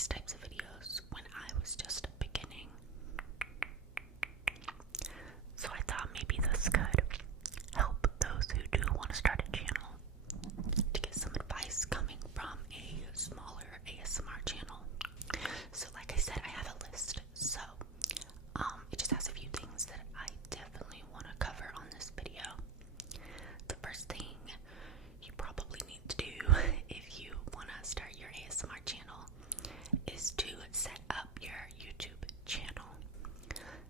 these types of videos when I was just beginning. So I thought maybe this could help those who do want to start a channel to get some advice coming from a smaller ASMR channel. So like I said, I have a list. So it just has a few things that I definitely want to cover on this video. The first thing you probably need to do if you want to start your ASMR channel is to set up your YouTube channel.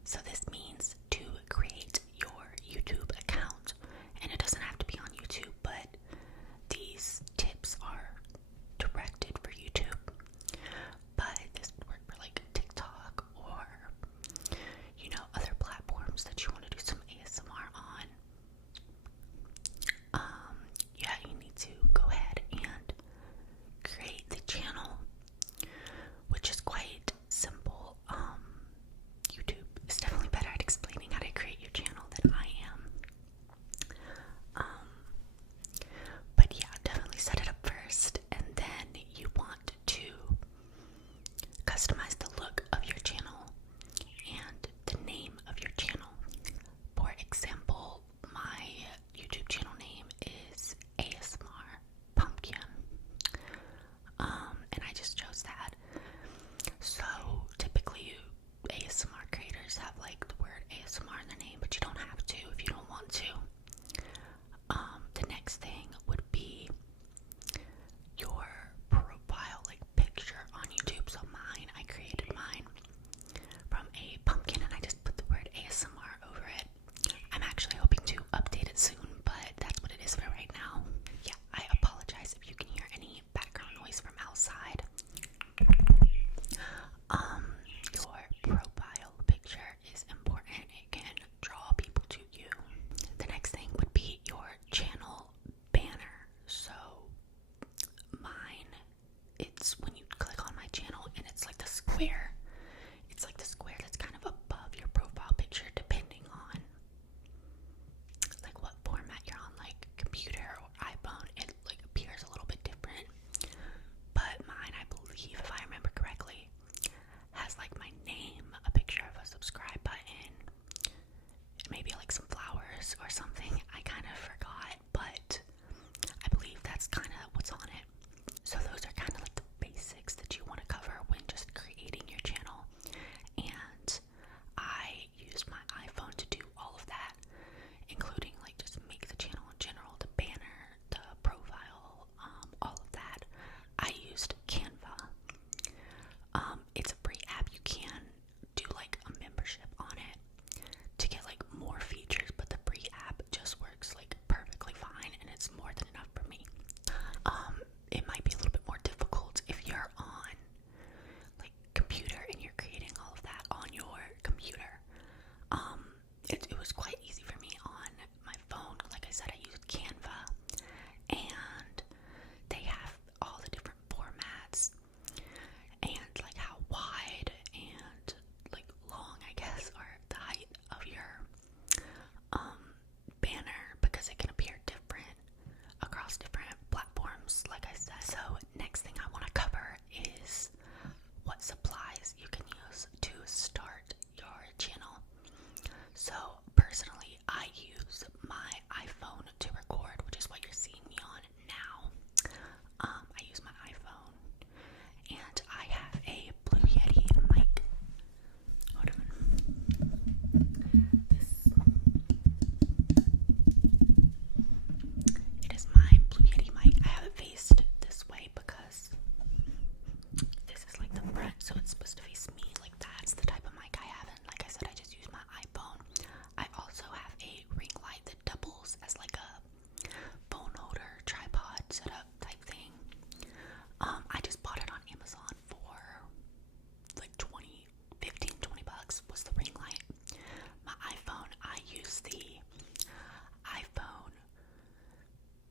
So this means to create your YouTube account, and it doesn't have to be on YouTube, but these tips are directed for YouTube. But this would work for like TikTok or other platforms that you want to do some ASMR on. You need to go ahead and create the channel, which is quite simple. YouTube is definitely better at explaining how to create your channel than I am. But yeah, definitely set it up first, and then you want to customize the look of your channel and the name of your channel. For example, my YouTube channel name is Asmrpumpkin, and I just chose that. So typically ASMR creators have like the word ASMR in their name, but you don't have to if you don't want to. The next thing would be your profile, like picture on YouTube. So mine, I created mine from a pumpkin and I just put the word ASMR over it. I'm actually hoping to update it soon, but that's what it is for right now. Yeah, I apologize if you can hear any background noise from outside. Your profile picture is important. It can draw people to you. The next thing would be your channel banner. So mine, it's when you click on my channel and it's like the square. It's like the square that's kind of above your profile picture, depending on like what format you're on, like computer or iPhone. It like appears a little bit different. But mine, I believe, if I remember correctly, has like my name, a picture of a subscribe button, maybe like some flowers or something. I kind of forgot, but I believe that's kind of what's on it. So those are kind of like the basics that you want to cover when just creating your channel. And I used my iPhone to do all of that, including like just make the channel in general, the banner, the profile, all of that. I used Canva. It's a free app. You can do like a membership on it to get like more features, but the free app just works like perfectly fine, and it's more than enough for me. It might be a little bit more difficult if you're on like computer and you're creating all of that on your computer. It was quite easy for me on my phone. Like I said, I used Canva, and they have all the different formats and like how wide and like long, I guess, or the height of your banner, because it can appear different across different platforms, like I said. So next thing I want to cover is what supplies you can use to start your channel. So personally, I use my iPhone to record, which is what you're seeing me on now. I use my iPhone, and I have a Blueyeti mic. Hold on. It is my Blueyeti mic. I have it faced this way because this is like the front, so it's supposed to face me. Like that's the type of mic I have, and like I said, I just use my iPhone. I also have a ring light that doubles as like a phone holder, tripod setup type thing. I just bought it on Amazon for like $20 was the ring light. My iPhone, I use the iPhone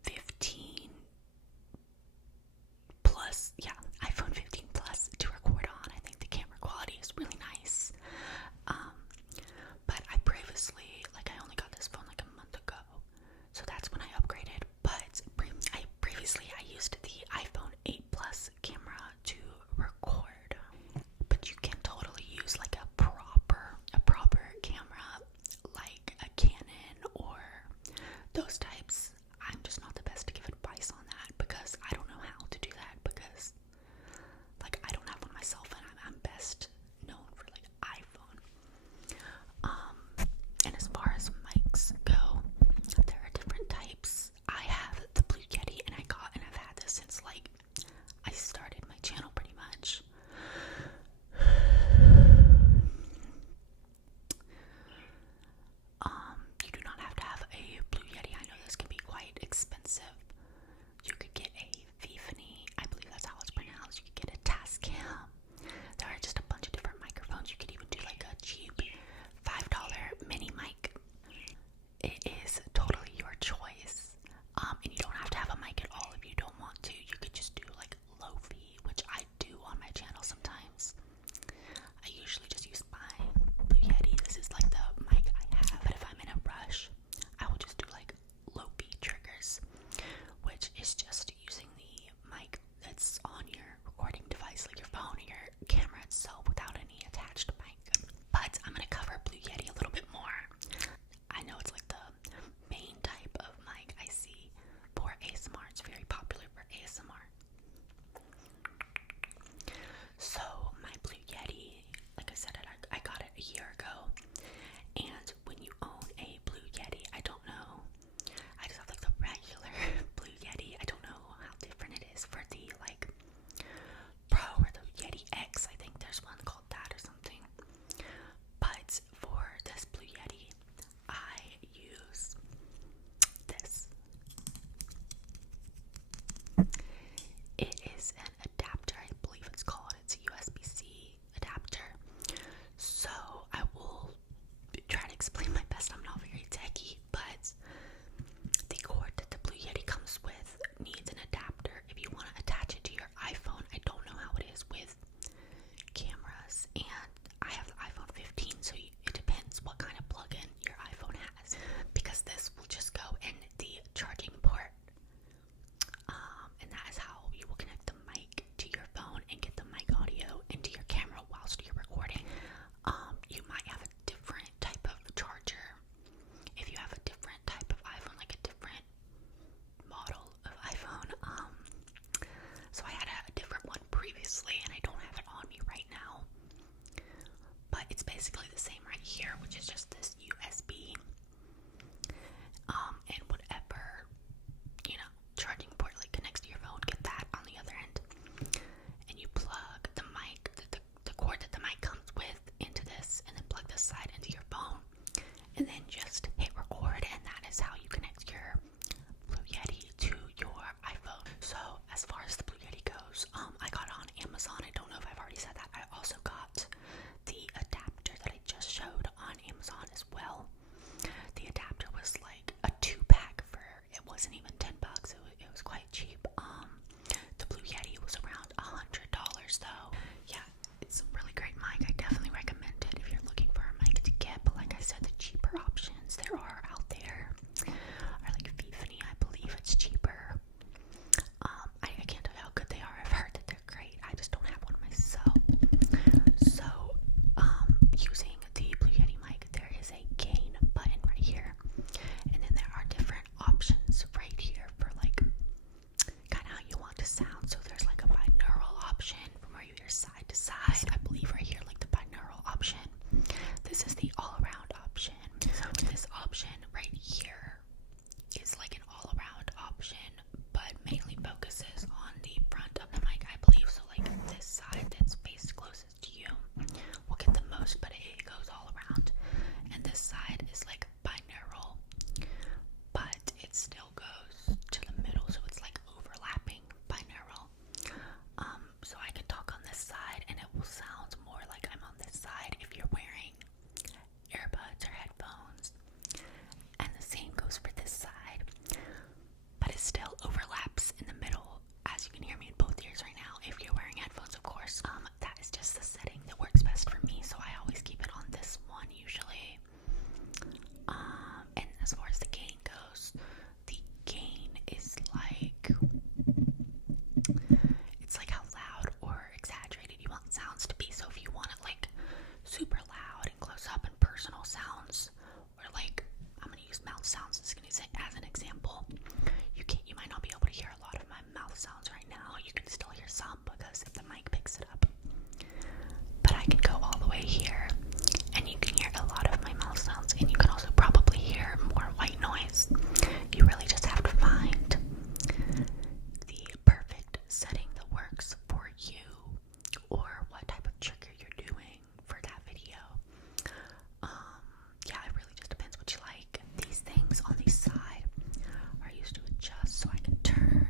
15 Plus, yeah, iPhone 15 Plus to record on. I think the camera but it's basically the same right here, which is just this USB and whatever, you know, charging port like connects to your phone. Get that on the other end, and you plug the mic, the cord that the mic comes with, into this, and then plug this side into your phone, and then just hit record, and that is how you connect your Blue Yeti to your iPhone. So as far as the Blue Yeti goes, I got it on Amazon. I don't know if I've already said that. I also got the adapter that I just showed on Amazon as well. The adapter was like a 2-pack for, it wasn't even $10. It was quite cheap. The Blue Yeti was around $100 though. Yeah, it's a really great mic. I definitely recommend it if you're looking for a mic to get. But like I said, the cheaper options there are out there are like Vivani. I believe it's cheaper. I can't tell you how good they are. I've heard that they're great. I just don't have one myself. So, using the Blue Yeti mic, there is a gain button right here, and then there are different options right here for like kind of how you want to sound. So there's like a binaural option from where you hear side to side. I believe right here, like the binaural option. This is the all-around option. So this option right here is like an all-around option, but mainly focuses on the front of the mic, I believe. So like this side that's faced closest to you will get the most, but it goes all around. And this side is like binaural, but it still goes to the middle, so it's like overlapping binaural. So I can talk on this side and it will sound more like I'm on this side if you're wearing earbuds or headphones. And the same goes for this side, but it still overlaps in the middle, as you can hear me in both ears right now if you're wearing headphones, of course. That is just the setting that works best for me, so I always keep it on this one usually. And as far as the gain goes, the gain is like, it's like how loud or exaggerated you want sounds to be. So if you want it like super loud and close up and personal sounds, or like, I'm gonna use mouth sounds as an example. You might not be able to hear a lot of my mouth sounds right now. You can still hear some because if the mic picks it up. But I can go all the way here, and you can hear a lot of my mouth sounds, and you can also probably hear more white noise. You really just have to find the perfect setting that works for you, or what type of trigger you're doing for that video. Yeah, it really just depends what you like. These things on the side are used to adjust, so I can turn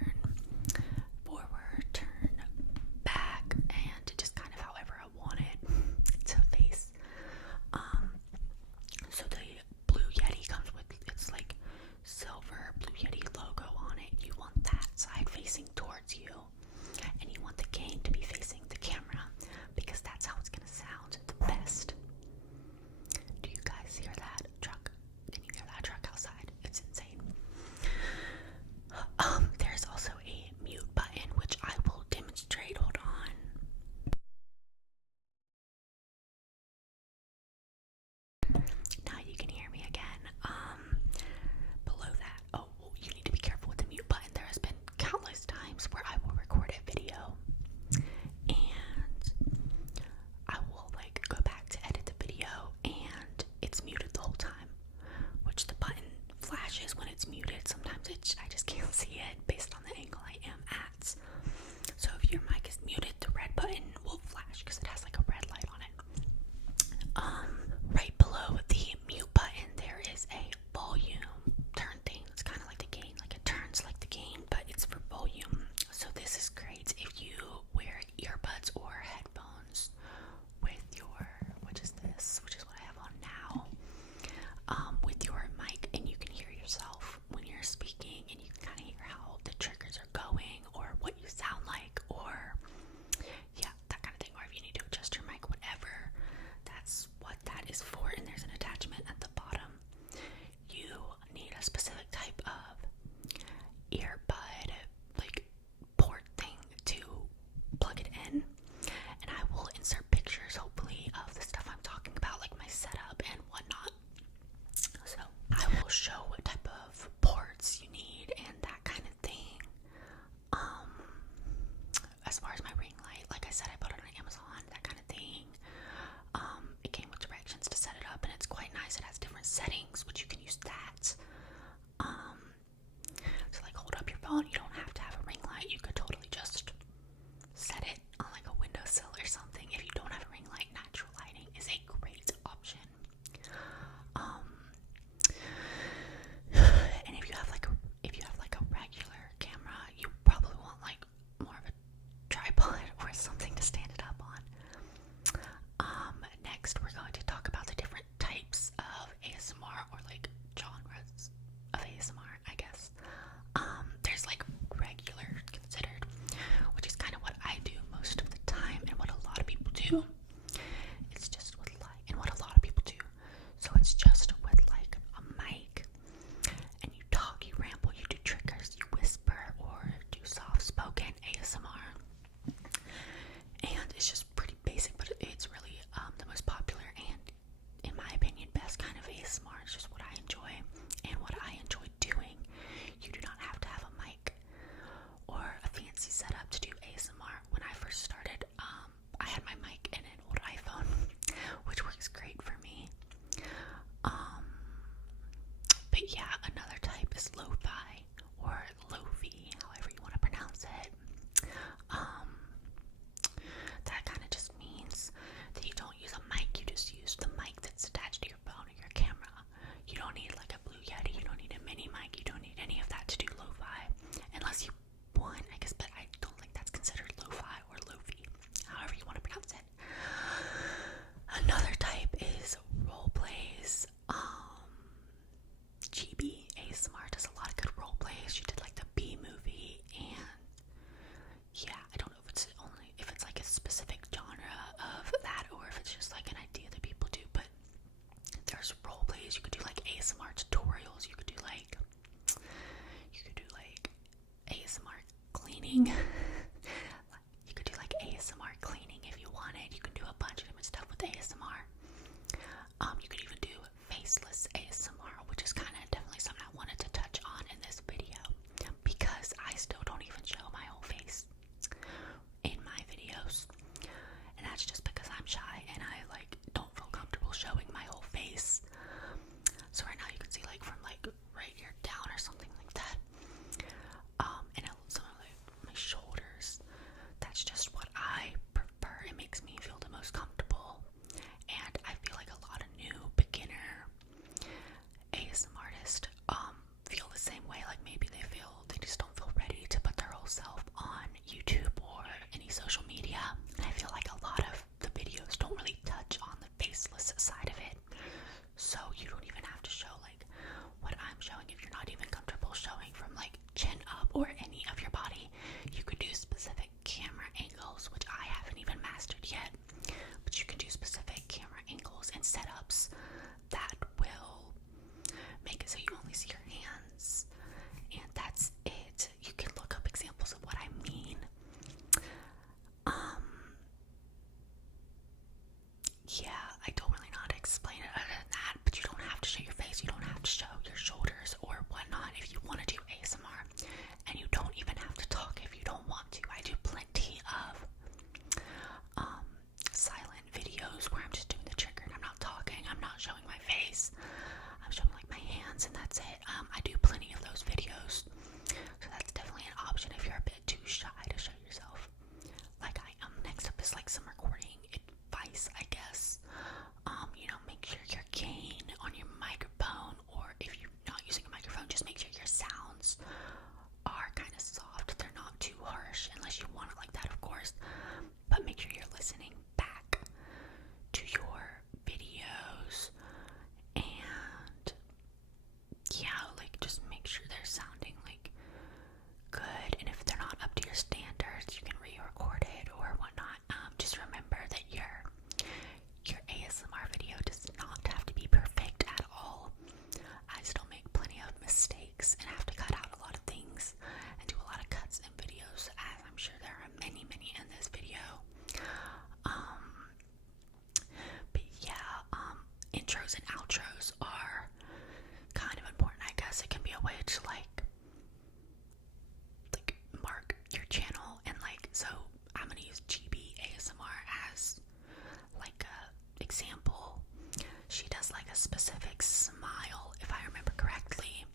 specific smile, if I remember correctly,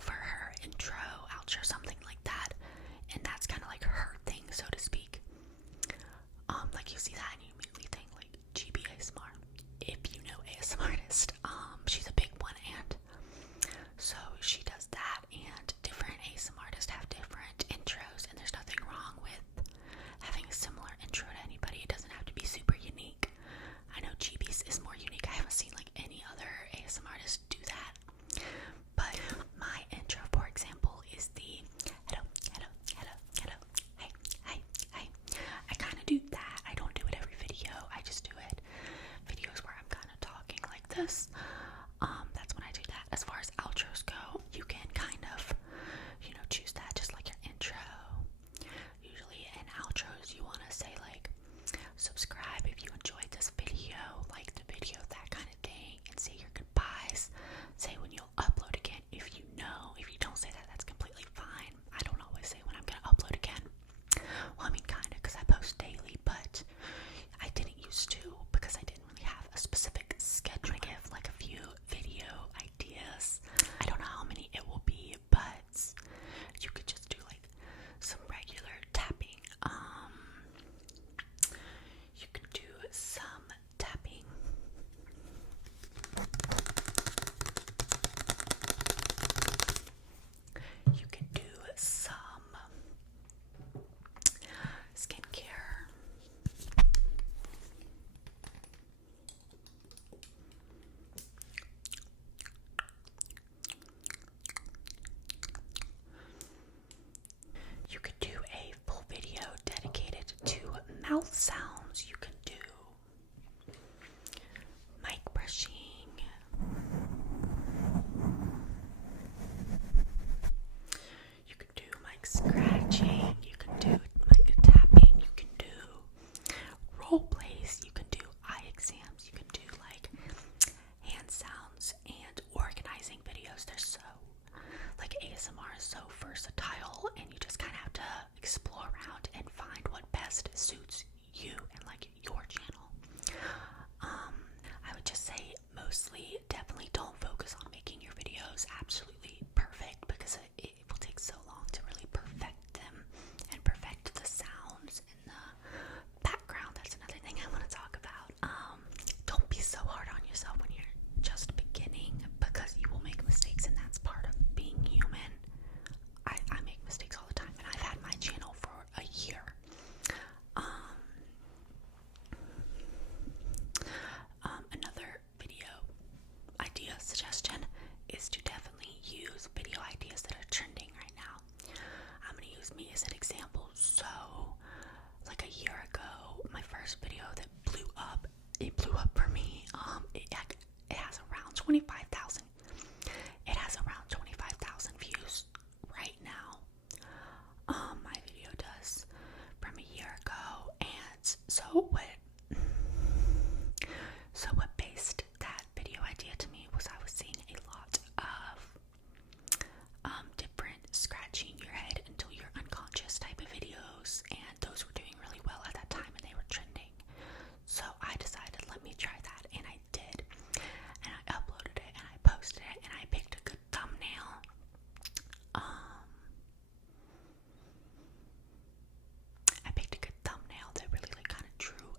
for her intro, outro, something like that. And that's kind of like her thing, so to speak. Like you see that and you immediately think like GB ASMR. If you know ASMR artist, she's a big one, and so she does that, and different ASMR artists have different intros, and there's nothing wrong with having a similar intro to anybody. It doesn't have to be super unique. I know GB's is more unique. I haven't seen like any other ASMR artist do that. But my intro, for example, is the hello, hello, hello, hello, hey, hey, hey. I kind of do that. I don't do it every video. I just do it videos where I'm kind of talking like this. That's when I do that. As far as outros go, you can kind of, choose that just like your intro. Usually in outros, you want to say like, subscribe if you enjoyed this video, like the video, that kind of thing, and say your goodbyes. Say when you'll upload again if you know. If you don't say that, that's completely fine. I don't always say when I'm going to upload again. Well, I mean, kind of, because I post daily, but I didn't used to because I didn't really have a specific schedule. I give like a few video ideas. I don't know how many it will be, but you could just do like some regular tapping. You can do some tapping. You can do some skincare. You could do a full video dedicated to mouth sounds. You can do mic brushing. You can do mic scratching. You can do mic tapping. You can do role plays. You can do eye exams. You can do like hand sounds and organizing videos. They're so, like, ASMR is so versatile, and you just kind of have to explore around and find what best suits you and like your channel. I would just say mostly definitely don't focus on making your videos absolutely perfect, because it will take so long to really perfect them and perfect the sounds and the background. That's another thing I want to talk about. Don't be so hard on yourself when you're just beginning, because you will make mistakes, and that's part of being human. I make mistakes all the time, and I've had my channel for a year. Another video idea suggestion is to definitely use video ideas that are trending right now. I'm going to use me as an example. So, like a year ago, my first video that blew up, it blew up for me. It has around 25,000. It has around 25,000 views right now. My video does from a year ago, and so what based that video idea to me was I was seeing a lot of different scratching your head until you're unconscious type of videos, and those were doing really well at that time, and they were trending. So I decided, let me try that, and I did, and I uploaded it, and I posted it, and I picked a good thumbnail. I picked a good thumbnail that really like kind of drew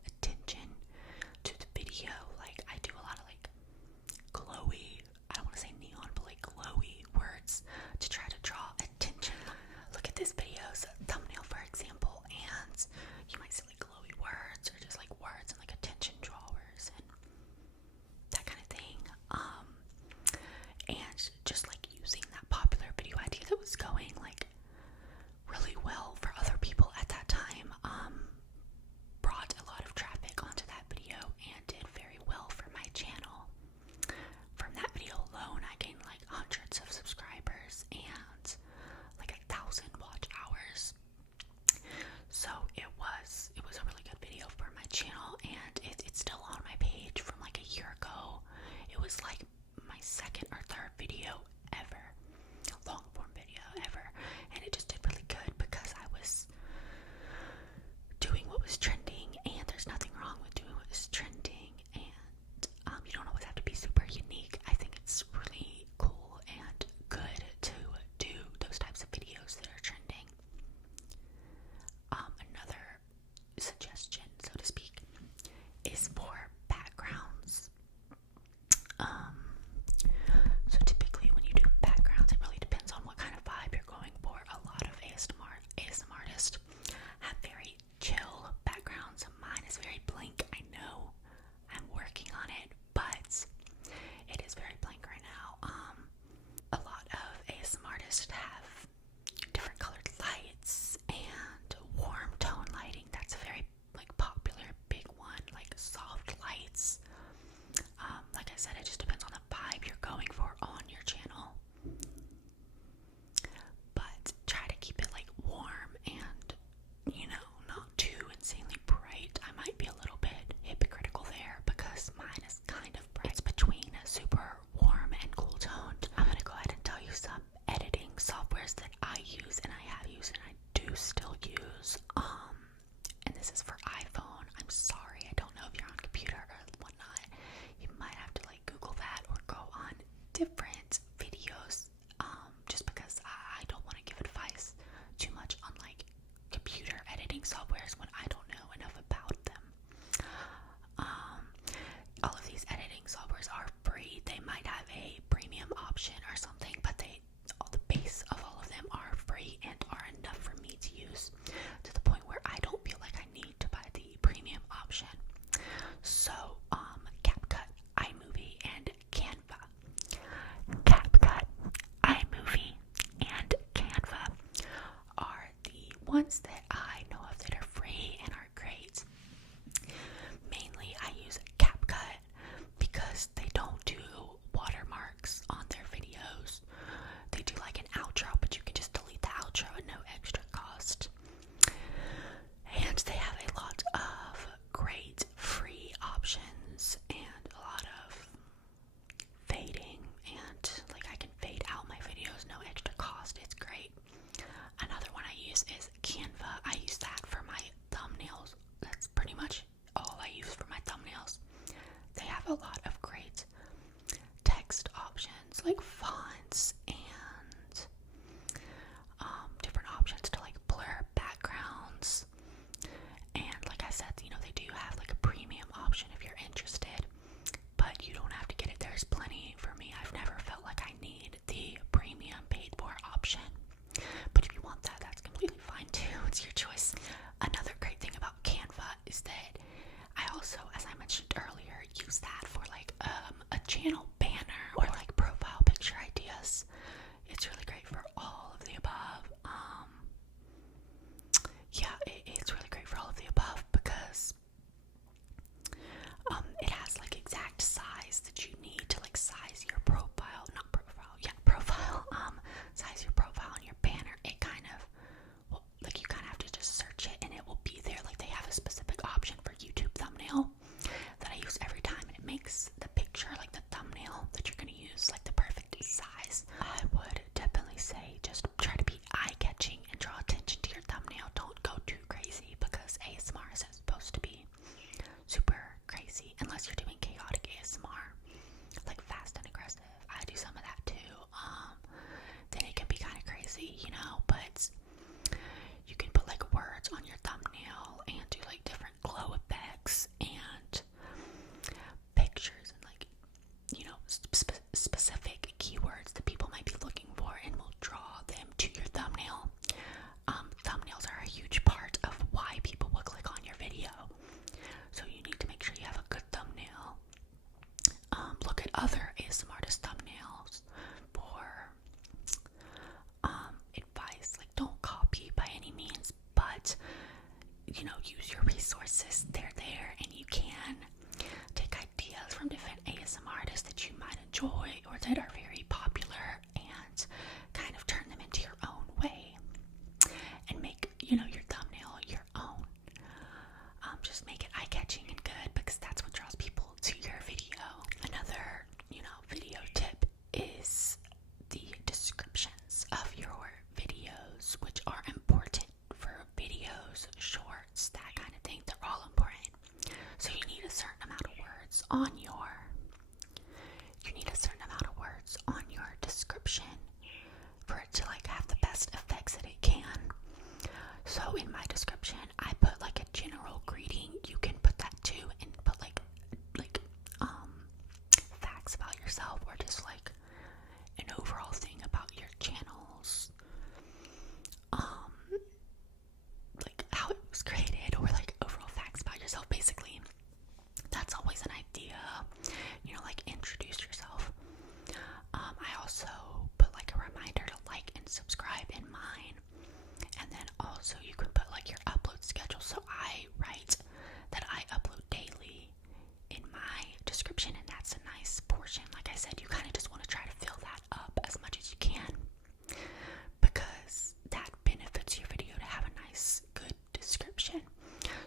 on your description for it to like have the best effects that it can. So in my description, I put like a general greeting. You can put that too, and put like facts about yourself, or just like an overall thing about your channels, like how it was created, or like overall facts about yourself. Basically, that's always an idea, like introduce yourself. I also put like a reminder to like and subscribe in mine, and then also you can put like your upload schedule. So I write that I upload daily in my description, and that's a nice portion. Like I said, you kind of just want to try to fill that up as much as you can, because that benefits your video to have a nice, good description.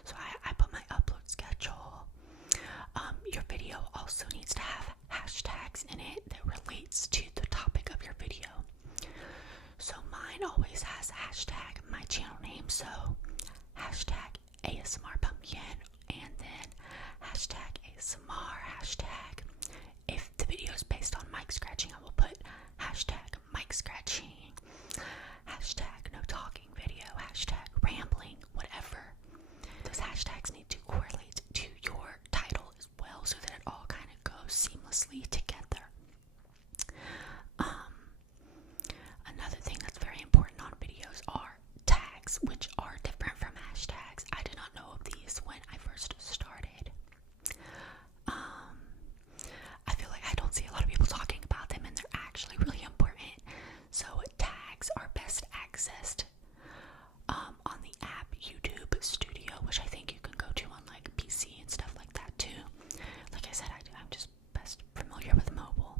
So I put my upload schedule. Your video also needs to have hashtags in it that relates to the topic of your video. So mine always has hashtag my channel name, so hashtag Asmrpumpkin, and then hashtag ASMR, hashtag, if the video is based on mic scratching, I will put hashtag mic scratching, hashtag no talking video, hashtag rambling, whatever. Those hashtags need to correlate to your title as well, so that it all kind of goes seamlessly together. Another thing that's very important on videos are tags, which are different from hashtags. I did not know of these when I first started. I feel like I don't see a lot of people talking about them, and they're actually really important. So tags are best accessed on the app YouTube Studio, which I think you can go to on like PC and stuff like that too. Like I said, I'm just best familiar with mobile.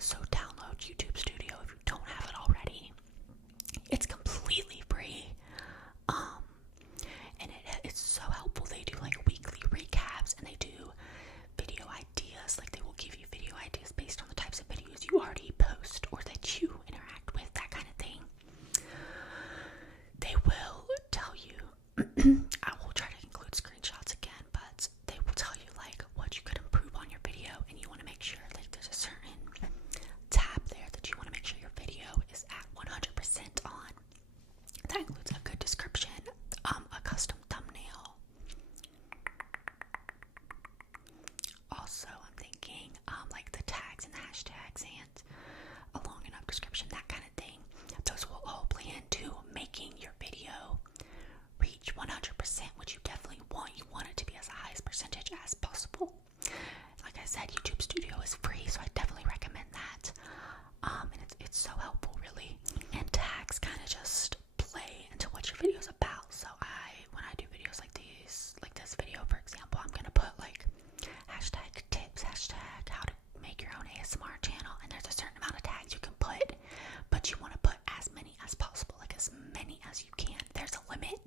So download YouTube Studio if you don't have it already. It's completely free. And it's so helpful. They do like weekly recaps, and they do video ideas. Like they will give you video ideas based on the types of videos you already post or that you interact with, that kind of thing. They will tell you, I will try to include screenshots again, but they will tell you like what you could improve on your video, and you want to make sure like there's a certain tab there that you want to make sure your video is at 100% on. That includes a good description, a custom thumbnail. Also, I'm thinking like the tags and the hashtags and a long enough description, that kind of thing. Those will all play into making your video reach 100%, which you definitely want. You want it to be as high as percentage as possible. Like I said, YouTube Studio is free, so I definitely recommend that. And it's so helpful, really. And tags kind of just play into what your video is about. So when I do videos like these, like this video, for example, I'm gonna put like hashtag tips, hashtag how to make your own ASMR channel, and there's a certain amount of tags you can put, but you want to put as many as possible, like as many as you can. There's a limit,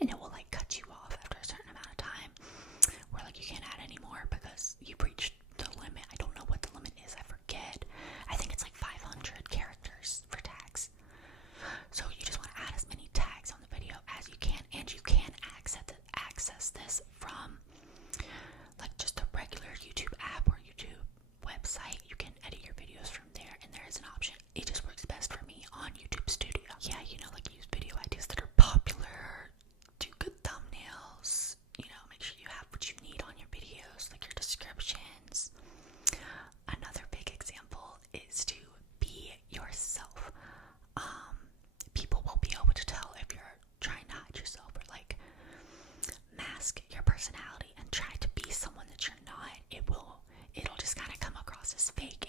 and it will like cut you off after a certain amount of time, where like you can't add any more because you've reached the limit. I don't know what the limit is, I forget. I think it's like 500 characters for tags. So you just want to add as many tags on the video as you can, and you can access this from like just the regular YouTube app or YouTube website. You can edit your videos from there, and there is an option. It just works best for me on YouTube Studio. Yeah, like use video ideas that are popular, do good thumbnails, make sure you have what you need on your videos, like your descriptions. Another big example is to be yourself. People will be able to tell if you're trying to hide yourself or like mask your personality and try to be someone that you're not. It'll just kind of come across as fake.